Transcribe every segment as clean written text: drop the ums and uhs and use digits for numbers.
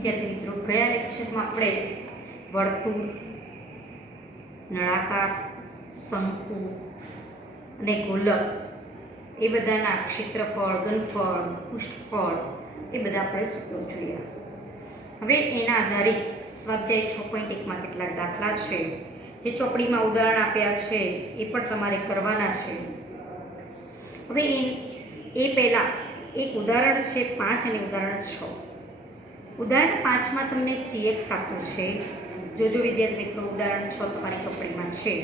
વિદ્યાર્થી મિત્રો, ગયા લેક્ચરમાં આપણે વર્તુળ, નળાકાર, શંકુ અને ગોલક એ બધાના ક્ષેત્રફળ, ઘનફળ, પૃષ્ઠફળ એ બધા આપણે સૂત્રો જોયા. હવે એના આધારિત સ્વાધ્યાય 6.1માં કેટલાક દાખલા છે જે ચોપડીમાં ઉદાહરણ આપ્યા છે એ પણ તમારે કરવાના છે. હવે એ પહેલાં એક ઉદાહરણ છે 5 અને ઉદાહરણ 6. ઉદાહરણ 5માં તમને CX આપ્યું છે. જોજો વિદ્યાર્થી મિત્રો, ઉદાહરણ 6 તમારી ચોપડીમાં છે,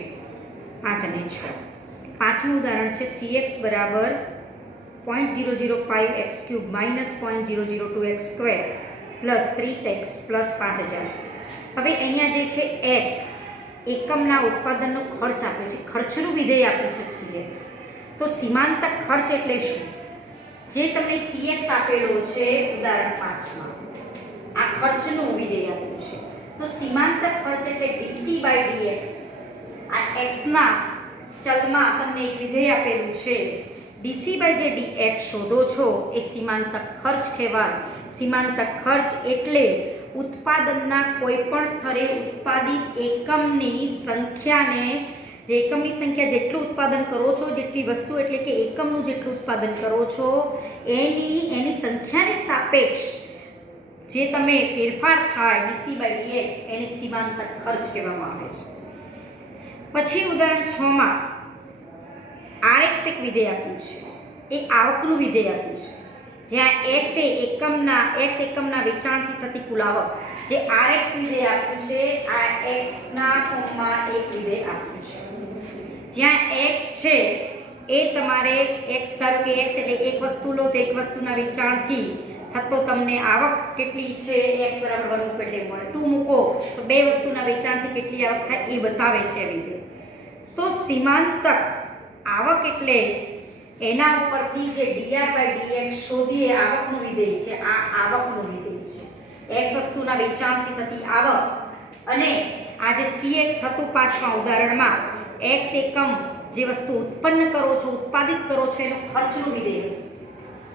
5 અને 6. 5નું ઉદાહરણ છે CX બરાબર 0.005x³ minus 0.002x² plus 30x plus 5000. હવે અહીંયા જે છે x એકમના ઉત્પાદનનો ખર્ચ આપ્યો છે, ખર્ચનું વિધેય આપ્યું છે CX. તો સીમાંતક ખર્ચ એટલે શું? જે તમને CX આપેલો છે ઉદાહરણ 5માં, આ ખર્ચનું વિધેય આપ્યું છે. તો સીમાંતક ખર્ચ એટલે dc/dx. આ x ના ચલમાં તમને એક વિધેય આપેલું છે, dc/dx શોધો છો એ સીમાંતક ખર્ચ કહેવાય. સીમાંતક ખર્ચ એટલે ઉત્પાદનના કોઈપણ સ્તરે ઉત્પાદિત એકમની સંખ્યાને, જે એકમની સંખ્યા જેટલું ઉત્પાદન કરો છો, જેટલી વસ્તુ એટલે કે એકમનું જેટલું ઉત્પાદન કરો છો એની સંખ્યાને સાપેક્ષ જે તમે ફેરફાર થાય dc/dx એને સીમાંતક ખર્ચ કહેવામાં આવે છે. પછી ઉદાહરણ 6માં rx એક વિધેય આપ્યું છે, એ આવકનું વિધેય આપ્યું છે, જ્યાં x એ એકમના વેચાણથી થતી કુલ આવક, જે rx વિધેય આપ્યું છે આ x ના ફોર્મમાં એક વિધેય આપ્યું છે, જ્યાં x છે એ તમારે x, ધારો કે x એટલે એક વસ્તુ લો તો એક વસ્તુના વેચાણથી થતો તમને આવક કેટલી છે, x બરાબર 1 મૂકો એટલે મળે, 2 મૂકો તો બે વસ્તુના વેચાણથી કેટલી આવક થાય એ બતાવે છે આ વિધેય. તો સીમાંતક આવક એટલે એના ઉપરથી જે dr/dx શોધીએ આવકનું વિધેય છે, આ આવકનું વિધેય છે. x વસ્તુના વેચાણથી થતી આવક અને આ જે CX હતું 5મા ઉદાહરણમાં, x એકમ જે વસ્તુ ઉત્પન્ન કરો છો, ઉત્પાદિત કરો છો એનો ખર્ચનું વિધેય,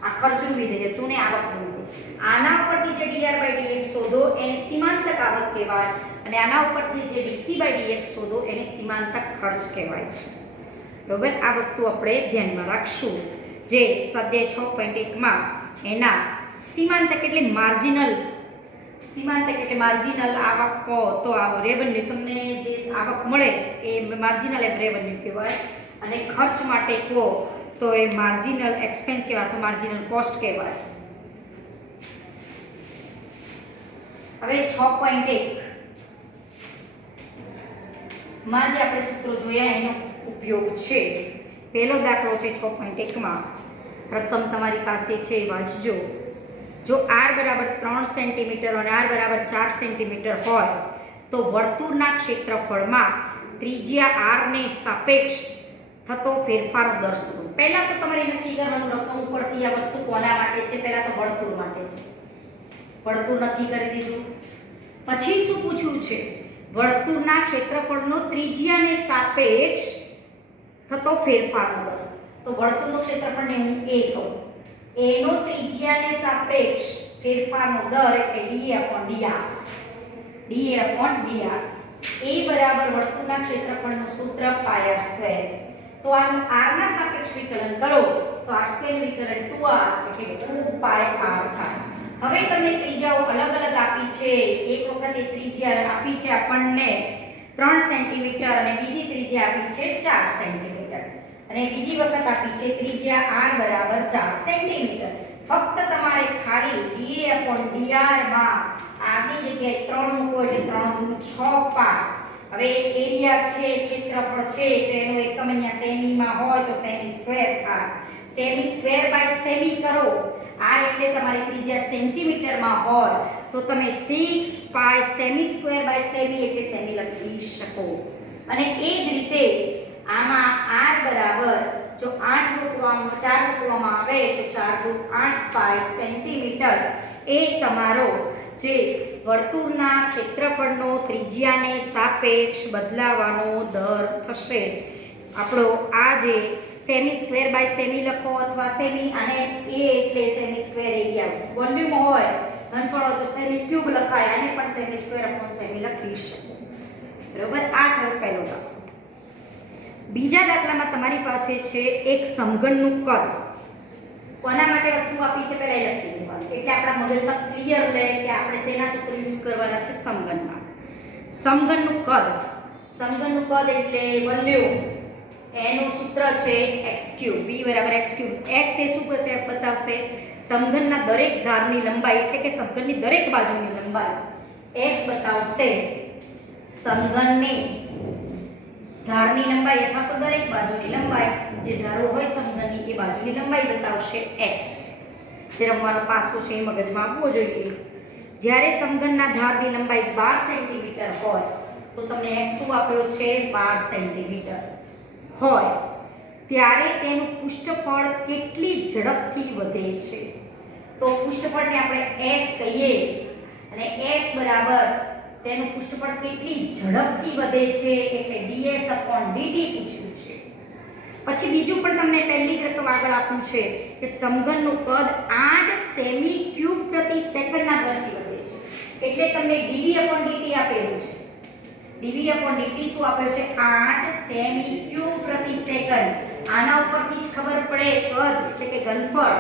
આ ખર્ચનું વિધેય હતું ને આવકનું વિધેય. આના ઉપરથી જે dr/dx શોધો એને સીમાંતક આવક કહેવાય અને આના ઉપરથી જે dc/dx શોધો એને સીમાંતક ખર્ચ કહેવાય છે. બરોબર, આ વસ્તુ આપણે ધ્યાનમાં રાખશું. જે સ્વાધ્યાય 6.1માં એના સીમાંતક એટલે માર્જિનલ આવક કહો તો આવો રેવન્યુ, તમને જે આવક મળે એ માર્જિનલ રેવન્યુ કહેવાય, અને ખર્ચ માટે કહો તો એ માર્જિનલ એક્સપેન્સ કહેવાય અથવા માર્જિનલ કોસ્ટ કહેવાય. હવે 6.1 માં જે આપણે સૂત્રો જોયા એનો ઉપયોગ છે. પહેલો દાખલો છે 6.1માં, રકમ તમારી પાસે છે વાંચજો. જો r બરાબર 3 સેન્ટીમીટર અને r બરાબર 4 સેન્ટીમીટર હોય તો વર્તુળના ક્ષેત્રફળમાં ત્રિજ્યા r ને સાપેક્ષ થતો ફેરફારો દર્શાવો. પહેલા તો તમારે નક્કી કરવાનું રકમ ઉપરથી આ વસ્તુ કોના માટે છે, પહેલા તો વર્તુળ માટે છે. વર્તુળ નક્કી કરી દીધું. પછી શું પૂછ્યું છે? વર્તુળના ક્ષેત્રફળનો ત્રિજ્યાને સાપેક્ષ થતો ફેરફારનો દર. તો વર્તુળનું ક્ષેત્રફળને હું a કહું, એનો ત્રિજ્યાને સાપેક્ષ ફેરફારનો દર એટલે d/dr. a બરાબર વર્તુળના ક્ષેત્રફળનું સૂત્ર πr². તો આનું r ના સાપેક્ષ વિકલન કરો તો r² વિકલન 2r એટલે 2πr થાય. હવે તમને ત્રિજ્યાઓ અલગ અલગ આપી છે. એક વખત એ ત્રિજ્યા આપી છે આપણને 3 સેન્ટીમીટર અને બીજી ત્રિજ્યા આપી છે 4 સેન્ટીમીટર, અને બીજી વખત આપી છે ત્રિજ્યા r બરાબર 4 સેન્ટીમીટર. ફક્ત તમારે ખાલી dA/dr માં આની જગ્યાએ 3 મૂકો એટલે 3 દુ 6 પાય. હવે એરિયા છે, ક્ષેત્રફળ છે તો એનો એકમ અહીંયા સેમીમાં હોય તો સેમી સ્ક્વેર થાય. સેમી સ્ક્વેર બાય સેમી કરો, r એટલે તમારી ત્રિજ્યા સેન્ટીમીટરમાં હોય તો તમે 6 પાય સેમી સ્ક્વેર બાય સેમી એટલે સેમી લખી શકો. અને એ જ રીતે આમાં r બરાબર જો 4 મૂકવામાં આવે તો 4 દુ 8 પાય સેન્ટીમીટર એ તમારો જે વર્તુળના ક્ષેત્રફળનો ત્રિજ્યાને સાપેક્ષ બદલાવાનો દર થશે. આપણો આ જે સેમી સ્ક્વેર બાય સેમી લખો અથવા સેમી, અને a એટલે સેમી સ્ક્વેર એરિયા વોલ્યુમ હોય ઘનફળ હોય તો સેમી ક્યુબ લખાય, આને પણ સેમી સ્ક્વેર અપોન સેમી લખી શકો. બરોબર, આ થયો પહેલો દાખલો. બીજા દાખલામાં તમારી પાસે છે એક સમઘનનું કદ. કોના માટે વસ્તુ આપી છે પહેલા એ લખી દેવાનું, એટલે આપણા મગજમાં ક્લિયર રહે કે આપણે શેના સૂત્ર યુઝ કરવાના છે સમઘનમાં. સમઘનનું કદ, સમઘનનું કદ એટલે વોલ્યુમ, એનું સૂત્ર છે x³ v = x³. x એ શું કરશે બતાવશે સમઘનના દરેક ધારની લંબાઈ, એટલે કે સમઘનની દરેક બાજુની લંબાઈ. x બતાવશે સમઘનની ધારની લંબાઈ અથવા તો દરેક બાજુની લંબાઈ, જે ધારો હોય સમઘનની એ બાજુની લંબાઈ બતાવશે x. જે રમવાનો પાસો છે એ મગજમાં આપવો જોઈએ. જ્યારે સમઘનના ધારની લંબાઈ 12 સેન્ટીમીટર હોય તો તમને x શું આપ્યો છે 12 સેન્ટીમીટર હોય, ત્યારે તેનું પૃષ્ઠફળ કેટલી ઝડપથી વધે છે. તો પૃષ્ઠફળને આપણે s કહીએ અને s બરાબર તેનું પૃષ્ઠફળ કેટલી ઝડપથી વધે છે એટલે ds/dt પૂછ્યું છે. પછી બીજું પણ તમને પહેલી જ રકમ આગળ આપ્યું છે કે સમઘનનું કદ 8 સેમી ક્યુબ પ્રતિ સેકન્ડના દરથી વધે છે, એટલે તમને dv/dt આપેલું છે. dv/dt શું આપ્યું છે 8 સેમી ક્યુબ પ્રતિ સેકન્ડ. આના ઉપરથી જ ખબર પડે કદ એટલે કે ઘનફળ,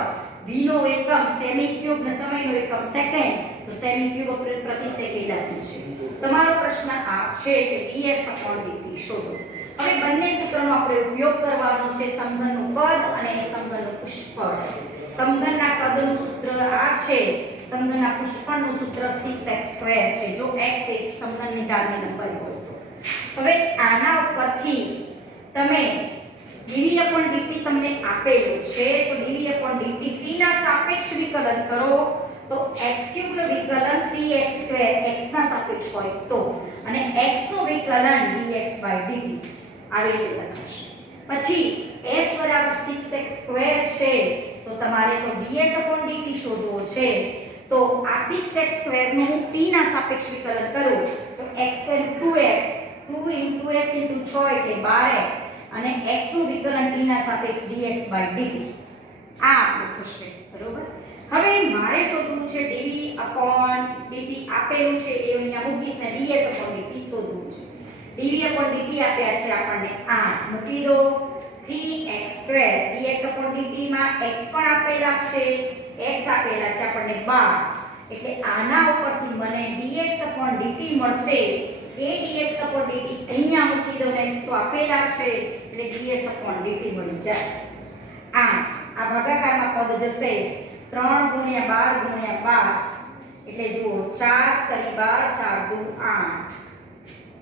v નો એકમ સેમી ક્યુબ ને સમયનો એકમ સેકન્ડ, તો સેમી ક્યુબ પ્રતિ સેકન્ડ આપ્યું છે. તમારો પ્રશ્ન આ છે કે ds/dt શોધો. હવે બંને સૂત્રનો આપણે ઉપયોગ કરવાનો છે, સમઘનનું કદ અને સમઘનનું પૃષ્ઠફળ. સમઘનના કદનું સૂત્ર આ છે, સમઘનના પૃષ્ઠફળનું સૂત્ર 6x² છે, જો x એ સમઘનની ધારની લંબાઈ હોય તો. હવે આના ઉપરથી તમે dv/dt તમને આપેલું છે, તો dv/dt t ના સાપેક્ષ વિકલન કરો તો x³ નું વિકલન 3x² x ના સાપેક્ષ હોય તો, અને x નું વિકલન dx/dt આવી રીતે લખાશે. પછી s બરાબર 6x² છે તો તમારે તો ds/dt શોધવો છે. તો આ 6x² નું t ના સાપેક્ષ વિકલન કરું તો x² 2x, 2 * x * 6 એટલે 12x, અને x નું વિકલન t ના સાપેક્ષ dx/dt આ આપણું થશે. બરોબર, હવે મારે શોધવું છે dv/dt આપેલું છે એ અહીંયા મૂકીશ ને ds/dt શોધવું છે. dv/dt આપ્યા છે આપણને 8, મૂકી દો 3x² dx/dt માં x પણ આપેલા છે, x આપેલા છે આપણને 12, એટલે આના ઉપરથી મને dx/dt મળશે. એ dx/dt અહીંયા મૂકી દો ને x તો આપેલા છે એટલે ds/dt મળી જાય. 8 આ ભાગાકારમાં પદ જશે 3 * 12 * 12 એટલે જુઓ 4 * 12 4 × 2 = 8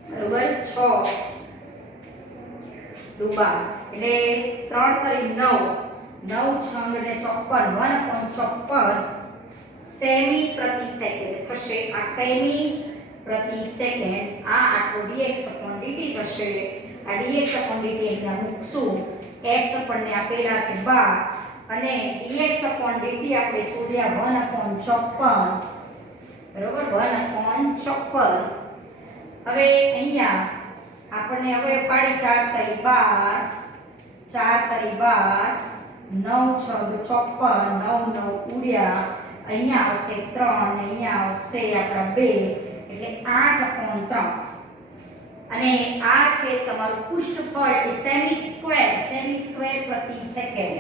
બરોબર, 6 * 2 = 12 એટલે 3 * 9 9 6 એટલે 54 સેમી પ્રતિ સેકન્ડ થશે. આ સેમી પ્રતિ સેકન્ડ આ આટલું dx/dt થશે. આ dx/dt અહીંયા મૂકશું. x આપણને આપેલા છે 12 અને dx/dt આપણે શોધ્યા 1/54 બરોબર, 1/54. હવે અહીંયા આપણને હવે પાડી 4 * 12 9 * 6 = 54 9 9 ઉડ્યા, અહીંયા આવશે 3 અને અહીંયા આવશે આપણા 2 એટલે 8/3. અને આ છે તમારું પૃષ્ઠફળ એ સેમી સ્ક્વેર પ્રતિ સેકન્ડ.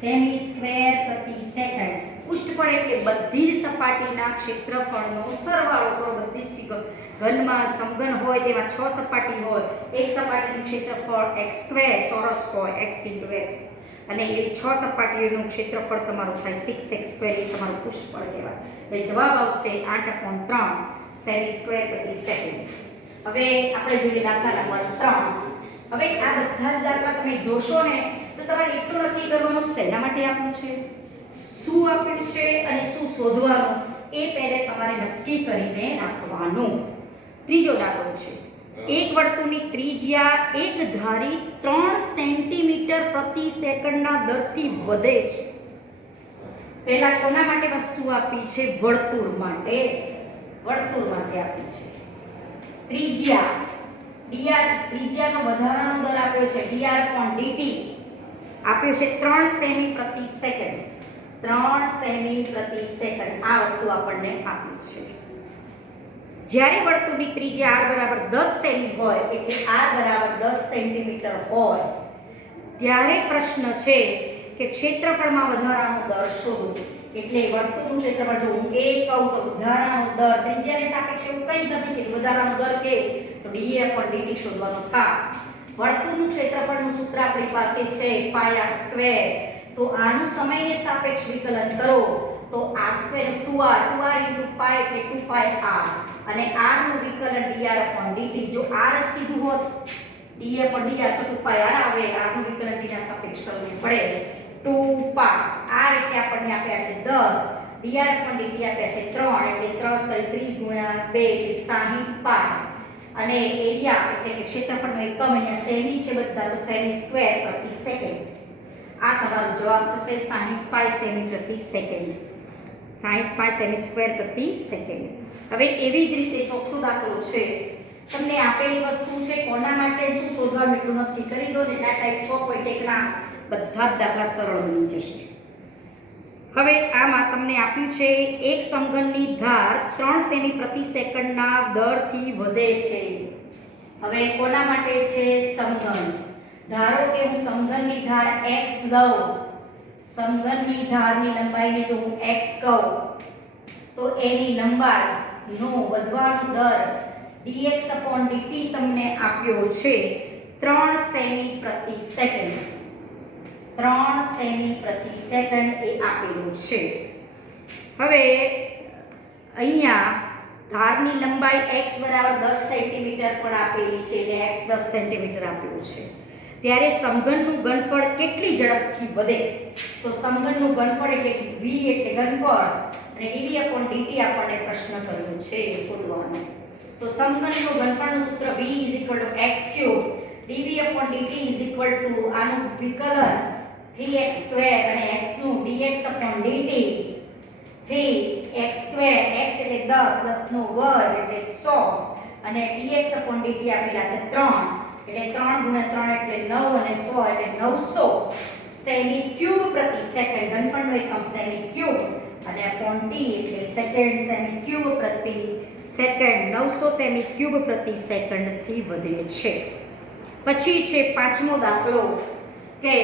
સેમી સ્ક્વેર પ્રતિ સેકન્ડ પૃષ્ઠફળ એટલે બધી જ સપાટીના ક્ષેત્રફળનો સરવાળો કરો. બધી જ ઘનમાં સમઘન હોય તેમાં 6 સપાટી હોય, એક સપાટીનું ક્ષેત્રફળ x² ચોરસ હોય x * x, અને એવી 6 સપાટીઓનું ક્ષેત્રફળ તમારું થાય 6x² એ તમારું પૃષ્ઠફળ કહેવાય. એટલે જવાબ આવશે 8/3 સેમી સ્ક્વેર પ્રતિ સેકન્ડ. હવે આપણે જોઈએ દાખલા નંબર 3. હવે આ બધા જ દાખલા તમે જોશો ને તો તમારે એટલું નક્કી કરવાનું શેના માટે આપ્યું છે, શું આપ્યું છે અને શું શોધવાનું એ પહેલે તમારે નક્કી કરીને રાખવાનું. ત્રીજો દાખલો છે, એક વર્તુળની ત્રિજ્યા એક ધારી 3 સેન્ટીમીટર પ્રતિ સેકન્ડના દરથી વધે છે. પહેલા કોના માટે વસ્તુ આપી છે? વર્તુળ માટે. વર્તુળ માટે આપી છે. ત્રિજ્યા dr, ત્રિજ્યાનો વધારાનો દર આપ્યો છે dr/dt આપ્યો છે 3 સેમી પ્રતિ સેકન્ડ. 3 સેમી પ્રતિ સેકન્ડ આ વસ્તુ આપણને આપી છે. જ્યારે વર્તુળની ત્રિજ્યા r બરાબર 10 સેમી હોય એટલે r બરાબર 10 સેન્ટીમીટર હોય ત્યારે પ્રશ્ન છે કે ક્ષેત્રફળમાં વધારાનો દર શોધો. એટલે વર્તુળનું ક્ષેત્રફળ જો હું a કહું તો વધારાનો દર ત્રિજ્યાની સાપેક્ષે એવું કંઈ નથી કે વધારાનો દર કે તો dA/dt શોધવાનો થાય. વર્તુળનું ક્ષેત્રફળનું સૂત્ર આપણી પાસે છે પાઈ r સ્ક્વેર. તો આનું સમયની સાપેક્ષ વિકલન કરો તો r સ્ક્વેર 2r into પાઈ એટલે 2 પાઈ r અને r નું વિકલન dr/dt. જો r જ કીધું હોત dA/dr તો 2 પાઈ r આવે. r નું વિકલન d ના સાપેક્ષ કરવું પડે. 2 પાઈ r એટલે આપણને આપ્યા છે 10, dr/dt આપ્યા છે 3 એટલે 3 30 ગુણ્યા 2 એટલે 60 પાઈ અને એરિયા એટલે કે ક્ષેત્રફળનો એકમ અહીંયા સેમી છે બધા તો સેમી સ્ક્વેર પ્રતિ સેકન્ડ. આ તમારો જવાબ થશે 60 પાઈ સેમી પ્રતિ સેકન્ડ. 60 પાઈ સેમી સ્ક્વેર પ્રતિ સેકન્ડ. હવે એવી જ રીતે ચોથો દાખલો છે. તમને આપેલી વસ્તુ છે કોના માટે શું શોધવાનું એટલું નક્કી કરી દો ને આ ટાઈપ 6.1 ના બધા જ દાખલા સરળ બની જશે. હવે આમાં તમને આપ્યું છે એક સમઘનની ધાર 3 સેમી પ્રતિ સેકન્ડના દરથી વધે છે. હવે કોના માટે છે સમઘન? ધારો કે હું સમઘનની ધાર x લઉં, સમઘનની ધારની લંબાઈને જો હું x કહું તો એની લંબાઈનો વધવાનો દર dx/dt તમને આપ્યો છે 3 સેમી પ્રતિ સેકન્ડ. 3 સેમી પ્રતિ સેકન્ડ એ આપેલું છે. હવે અહીંયા ધારની લંબાઈ x બરાબર 10 સેન્ટીમીટર પણ આપેલી છે એટલે x 10 સેન્ટીમીટર આપ્યું છે. ત્યારે સમઘનનું ઘનફળ કેટલી ઝડપથી વધે? તો સમઘનનું ઘનફળ એટલે v એટલે ઘનફળ અને dv/dt આપણને પ્રશ્ન કર્યો છે શોધવાનો. તો સમઘનનું ઘનફળનું સૂત્ર v x3 dv/dt આનું વિકલન 3x² અને x નું dx/dt 3x² x એટલે 10 10 નો વર્ગ એટલે 100 અને dx/dt આપેલા છે 3 એટલે 3 ગુણ્યા 3 એટલે 9 અને 100 એટલે 900 સેમી ક્યુબ પ્રતિ સેકન્ડ. ઘનફળનો એકમ સેમી ક્યુબ અને t એટલે સેકન્ડ. સેમી ક્યુબ પ્રતિ સેકન્ડ 900 સેમી ક્યુબ પ્રતિ સેકન્ડ થી વધે છે. પછી છે પાંચમો દાખલો કે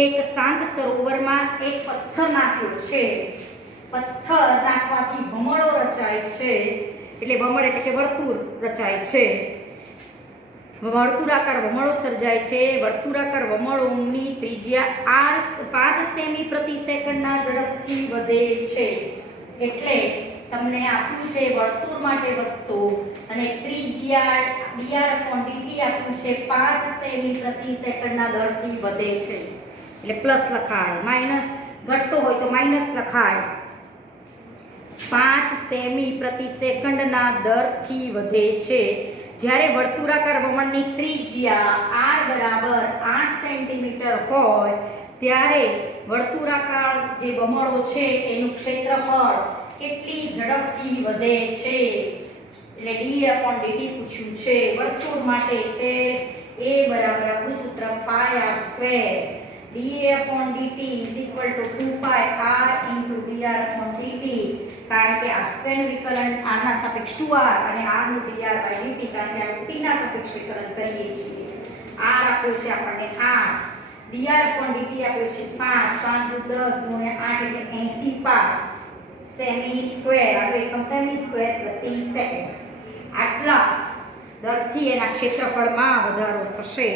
એક શાંત સરોવરમાં એક પથ્થર નાખ્યો છે. પથ્થર નાખવાથી ભમરડો રચાય છે. એટલે ભમરડ એટલે કે વર્તુળ રચાય છે. વર્તુળાકાર ભમરડો સર્જાય છે. વર્તુળાકાર ભમરડોની ત્રિજ્યા r 5 સેમી પ્રતિ સેકન્ડના ઝડપથી વધે છે. એટલે તમને આપ્યું છે વર્તુળ માટે વસ્તુ અને ત્રિજ્યા dr/dt આપ્યું છે 5 સેમી પ્રતિ સેકન્ડના દરથી વધે છે. એટલે પ્લસ લખાય, માઈનસ ઘટતો હોય તો માઈનસ લખાય. 5 સેમી પ્રતિ સેકન્ડના દરથી વધે છે. જ્યારે વર્તુળાકાર ભમરડની ત્રિજ્યા r બરાબર 8 સેન્ટીમીટર હોય ત્યારે વર્તુળાકાર જે ભમરડો છે એનું ક્ષેત્રફળ કેટલી ઝડપથી વધે છે? એટલે dA/dt પૂછ્યું છે. વર્તુળ માટે છે a બરાબર આપણું સૂત્ર પાઈ r સ્ક્વેર dA/dt 2 પાઈ r dr/dt. કારણ કે આ સ્ક્વેર વિકલન r ના સાપેક્ષ 2r અને r નું dr/dt કારણ કે આપણે t ના સાપેક્ષ વિકલન કરીએ છીએ. r આપ્યો છે આપણને 8, dr/dt આપ્યો છે 5, 5 * 10 ગુણ્યા 8 એટલે 80 પાઈ સેમી સ્ક્વેર. આપણું એકમ સેમી સ્ક્વેર પ્રતિ સેકન્ડ. આટલા દરથી એના ક્ષેત્રફળમાં વધારો થશે.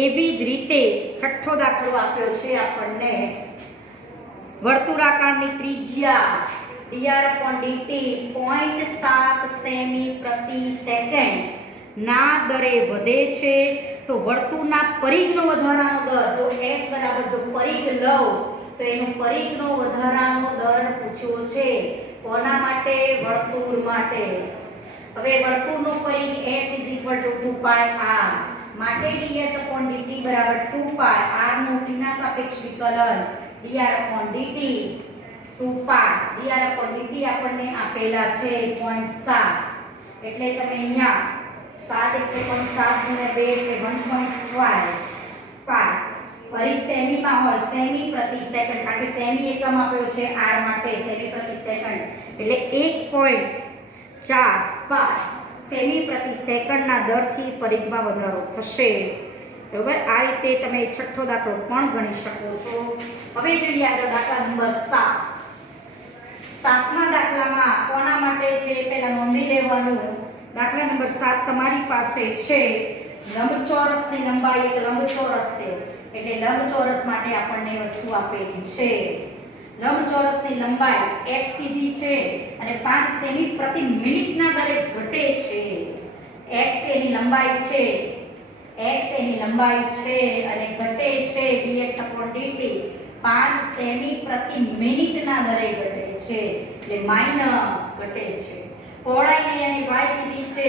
એવી જ રીતે છઠ્ઠો દાખલો આપ્યો છે આપણને વર્તુળાકારની ત્રિજ્યા dr/dt 0.7 સેમી પ્રતિ સેકન્ડ ના દરે વધે છે. તો વર્તુળના પરિઘનો વધારાનો દર જો s બરાબર જો પરિઘ લઉં તો એનો પરિઘનો વધારાનો દર પૂછ્યો છે. કોના માટે? વર્તુળ માટે. હવે વર્તુળનો પરિઘ s 2 પાઈ r માટે ds/dt બરાબર 2 પાઈ r નું t ના સાપેક્ષ વિકલન dr/dt 2 પાઈ dr/dt આપણને આપેલા છે 0.7 એટલે તમે અહીંયા 7 એટલે 0.7 ગુણ્યા 2 એટલે 1.5 પાઈ ફરી સેમીમાં હોય સેમી પ્રતિ સેકન્ડ, કારણ કે સેમી એકમ આપ્યો છે r માટે, સેમી પ્રતિ સેકન્ડ એટલે 1.45 સેમી પ્રતિ સેકન્ડના દરથી પરિઘમાં વધારો થશે. બરોબર, આ રીતે તમે છઠ્ઠો દાખલો પણ ગણી શકો છો. હવે જોઈએ આગળ દાખલા નંબર 7. 7મા દાખલામાં કોના માટે છે પહેલા નોંધી લેવાનું. દાખલા નંબર 7 તમારી પાસે છે લંબચોરસની લંબાઈ, એક લંબચોરસ છે એટલે લંબચોરસ માટે આપણને વસ્તુ આપેલી છે. લંબચોરસની લંબાઈ x કીધી છે અને 5 સેમી પ્રતિ મિનિટના દરે ઘટે છે. x એની લંબાઈ છે, x એની લંબાઈ છે અને ઘટે છે dx/dt 5 સેમી પ્રતિ મિનિટના દરે ઘટે છે એટલે માઈનસ ઘટે છે. પહોળાઈને અને y કીધી છે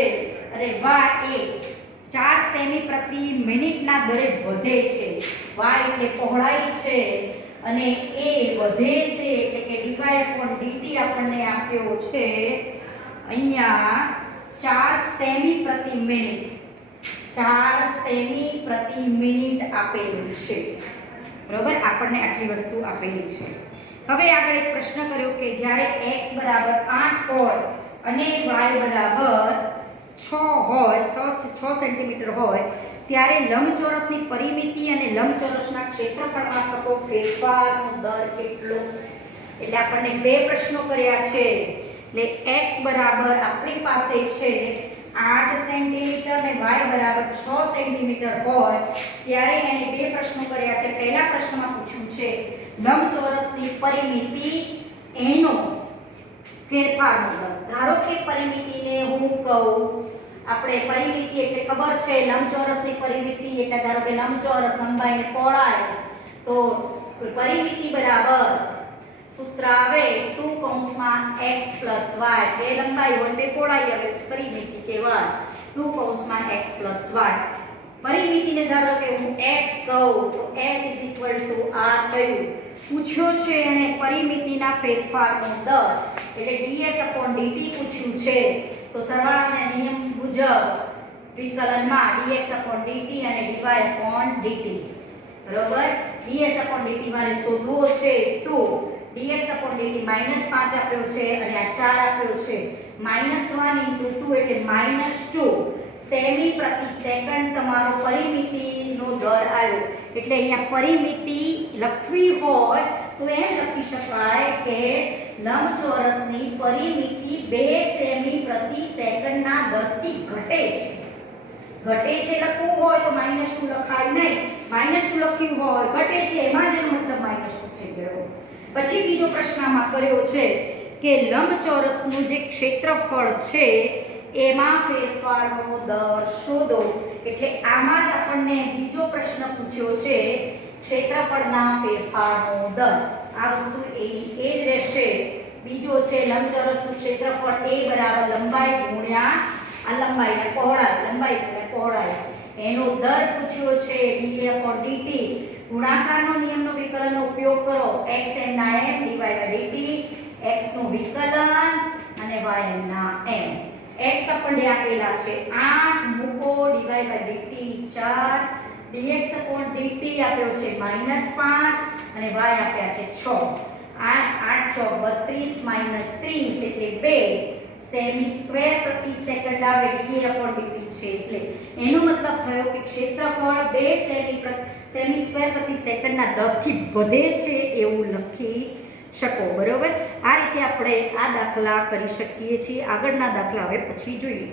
અને y એ 4 સેમી પ્રતિ મિનિટના દરે વધે છે. y એટલે પહોળાઈ છે અને એ વધે છે એટલે કે dy/dt આપણને આપ્યો છે અહીંયા 4 સેમી પ્રતિ મિનિટ, 4 સેમી પ્રતિ મિનિટ આપેલું છે. બરોબર, આપણને આટલી વસ્તુ આપેલી છે. હવે આગળ એક પ્રશ્ન કર્યો કે જ્યારે x બરાબર 8 હોય અને y બરાબર 6 હોય, 6 સેન્ટીમીટર હોય ત્યારે લંબચોરસની પરિમિતિ અને લંબચોરસના ક્ષેત્રફળમાં થતો ફેરફારનો દર કેટલો? એટલે આપણને બે પ્રશ્નો કર્યા છે. એટલે x બરાબર આપણી પાસે છે 8 સેન્ટીમીટર અને y બરાબર 6 સેન્ટીમીટર હોય ત્યારે એને બે પ્રશ્નો કર્યા છે. પહેલા પ્રશ્નમાં પૂછ્યું છે લંબચોરસની પરિમિતિ એનો ફેરફારનો દર. ધારો કે પરિમિતિને હું કહું, આપણે પરિમિતિ એટલે ખબર છે લંબચોરસની પરિમિતિ એટલે ધારો કે લંબચોરસ લંબાઈ અને પહોળાઈ, તો પરિમિતિ બરાબર સૂત્ર આવે 2x + y. બે લંબાઈ હોય બે પહોળાઈ આવે પરિમિતિ કહેવાય 2x + y. પરિમિતિને ધારો કે હું s કહું તો s r થયું. પૂછ્યો છે અને પરિમિતિના ફેરફારનો દર એટલે ds/dt પૂછ્યું છે તો સરવાળાના નિયમ મુજબ વિકલનમાં dx/dt અને dy/dt. બરોબર, ds/dt મારે શોધવો છે 2, dx/dt -5 આપ્યો છે અને આ 4 આપ્યો છે. -1 * 2 એટલે -2 સેમી પ્રતિ સેકન્ડ તમારો પરિમિતિનો દર આવ્યો. એટલે અહીંયા પરિમિતિ લખવી હોય તો એમ લખી શકાય કે લંબચોરસની પરિમિતિ 2 સેમી પ્રતિ સેકન્ડના દરથી ઘટે છે. ઘટે છે લખવું હોય તો -2 લખાય નહીં, -2 લખ્યું હોય ઘટે છે એમાં જ એનો મતલબ -2 થઈ ગયો. પછી બીજો પ્રશ્ન આમાં કર્યો છે કે લંબચોરસનું જે ક્ષેત્રફળ છે એમાં ફેરફારનો દર શોધો. એટલે આમાં જ આપણને બીજો પ્રશ્ન પૂછ્યો છે ક્ષેત્રફળના ફેરફારનો દર. આ વસ્તુ એ જ રહેશે. બીજો છે લંબચોરસનું ક્ષેત્રફળ a બરાબર લંબાઈ ગુણ્યા આ લંબાઈ અને પહોળાઈ, લંબાઈ ગુણ્યા પહોળાઈ, એનો દર પૂછ્યો છે dy/dt. ગુણાકારનો નિયમનો વિકલનનો ઉપયોગ કરો x n ના m dy/dt, x નું વિકલન અને y n ના m. x આપણને આપેલા છે 8 મૂકો dy/dt 4, dx/dt આપ્યો છે -5 અને y આપ્યા છે 6. 8 6 32 30 એટલે 2 સેમી સ્ક્વેર પ્રતિ સેકન્ડ આવે dy/dt છે. એટલે એનો મતલબ થયો કે ક્ષેત્રફળ 2 સેમી સ્ક્વેર પ્રતિ સેકન્ડના દરથી વધે છે એવું લખી શકો. બરોબર, આ રીતે આપણે આ દાખલા કરી શકીએ છીએ. આગળના દાખલા હવે પછી જોઈએ.